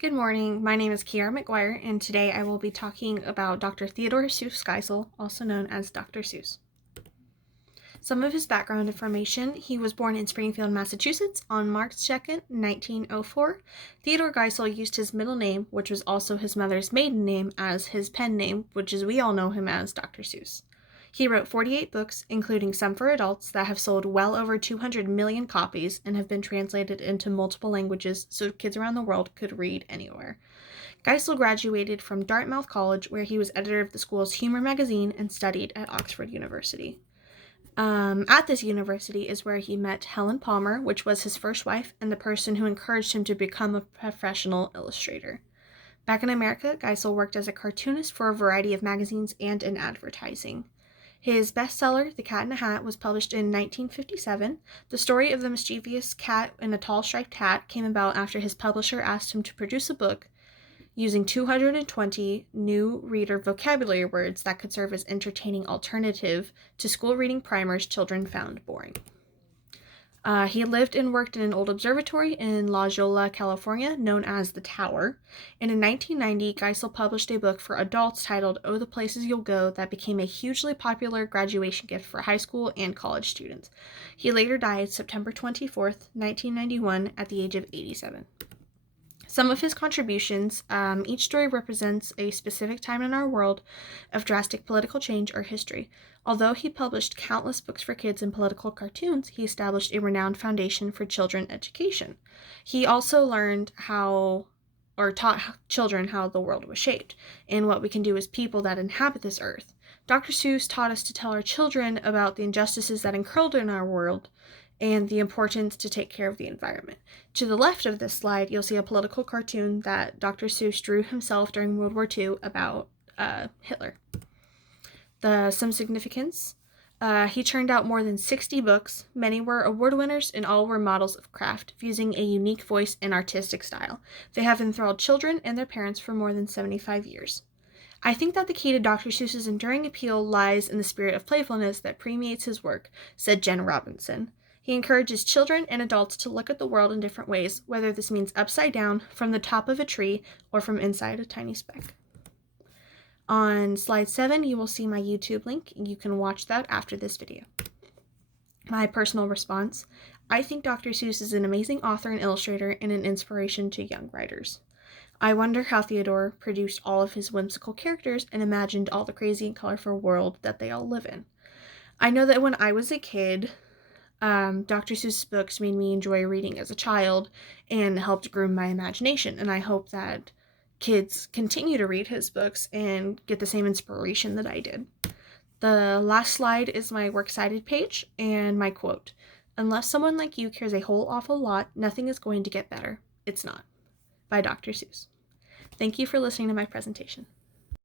Good morning. My name is Kiara McGuire, and today I will be talking about Dr. Theodore Seuss Geisel, also known as Dr. Seuss. Some of his background information: he was born in Springfield, Massachusetts on March 2nd, 1904. Theodore Geisel used his middle name, which was also his mother's maiden name, as his pen name, which is we all know him as Dr. Seuss. He wrote 48 books, including some for adults, that have sold well over 200 million copies and have been translated into multiple languages so kids around the world could read anywhere. Geisel graduated from Dartmouth College, where he was editor of the school's humor magazine, and studied at Oxford University. At this university is where he met Helen Palmer, which was his first wife and the person who encouraged him to become a professional illustrator. Back in America, Geisel worked as a cartoonist for a variety of magazines and in advertising. His bestseller, The Cat in a Hat, was published in 1957. The story of the mischievous cat in a tall striped hat came about after his publisher asked him to produce a book using 220 new reader vocabulary words that could serve as entertaining alternative to school reading primers children found boring. He lived and worked in an old observatory in La Jolla, California, known as the Tower. And in 1990, Geisel published a book for adults titled Oh, the Places You'll Go that became a hugely popular graduation gift for high school and college students. He later died September 24th, 1991, at the age of 87. Some of his contributions: each story represents a specific time in our world of drastic political change or history. Although he published countless books for kids and political cartoons, he established a renowned foundation for children education. He also taught children how the world was shaped and what we can do as people that inhabit this earth. Dr. Seuss taught us to tell our children about the injustices that encroach in our world and the importance to take care of the environment. To the left of this slide, you'll see a political cartoon that Dr. Seuss drew himself during World War II about Hitler. Some significance: he churned out more than 60 books. Many were award winners, and all were models of craft, fusing a unique voice and artistic style. They have enthralled children and their parents for more than 75 years. I think that the key to Dr. Seuss's enduring appeal lies in the spirit of playfulness that permeates his work, said Jen Robinson. He encourages children and adults to look at the world in different ways, whether this means upside down, from the top of a tree, or from inside a tiny speck. On slide 7, you will see my YouTube link. You can watch that after this video. My personal response: I think Dr. Seuss is an amazing author and illustrator and an inspiration to young writers. I wonder how Theodore produced all of his whimsical characters and imagined all the crazy and colorful world that they all live in. I know that when I was a kid, Dr. Seuss's books made me enjoy reading as a child and helped groom my imagination, and I hope that kids continue to read his books and get the same inspiration that I did. The last slide is my works cited page and my quote: "Unless someone like you cares a whole awful lot, nothing is going to get better. It's not." By Dr. Seuss. Thank you for listening to my presentation.